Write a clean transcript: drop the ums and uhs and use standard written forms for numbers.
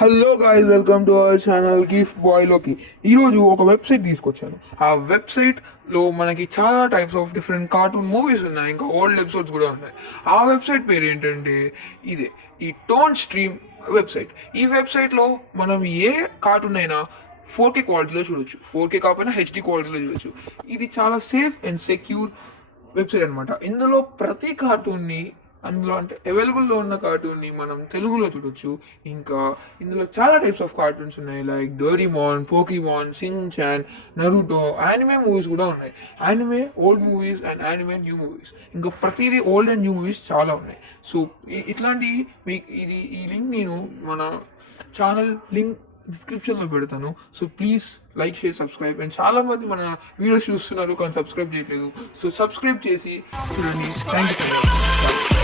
Hello guys, welcome to our channel gift బాయ్లోకి. ఈరోజు ఒక వెబ్సైట్ తీసుకొచ్చాను. ఆ వెబ్సైట్లో మనకి చాలా types of different cartoon movies ఉన్నాయి, ఇంకా ఓల్డ్ ఎపిసోడ్స్ కూడా ఉన్నాయి. ఆ వెబ్సైట్ పేరు ఏంటంటే ఇదే, ఈ టోన్ స్ట్రీమ్ వెబ్సైట్. ఈ వెబ్సైట్లో మనం ఏ కార్టూన్ అయినా 4K క్వాలిటీలో చూడొచ్చు. 4K కాకపోయినా HD క్వాలిటీలో చూడొచ్చు. ఇది చాలా సేఫ్ అండ్ సెక్యూర్ వెబ్సైట్ అనమాట. ఇందులో ప్రతి కార్టూన్ని, అందులో అంటే అవైలబుల్లో ఉన్న కార్టూన్ని మనం తెలుగులో చూడొచ్చు. ఇంకా ఇందులో చాలా టైప్స్ ఆఫ్ కార్టూన్స్ ఉన్నాయి, like Doraemon, Pokemon, Shinchan, Naruto, anime movies కూడా ఉన్నాయి. Anime old movies and anime new movies, ఇంకా ప్రతిదీ ఓల్డ్ అండ్ న్యూ మూవీస్ చాలా ఉన్నాయి. సో ఇట్లాంటి మీకు ఈ లింక్ నేను మన ఛానల్ లింక్ డిస్క్రిప్షన్లో పెడతాను. So please like, share, subscribe. And చాలామంది మన వీడియోస్ చూస్తున్నారు కానీ సబ్స్క్రైబ్ చేయట్లేదు. సో సబ్స్క్రైబ్ చేసి చూడండి. Thank you.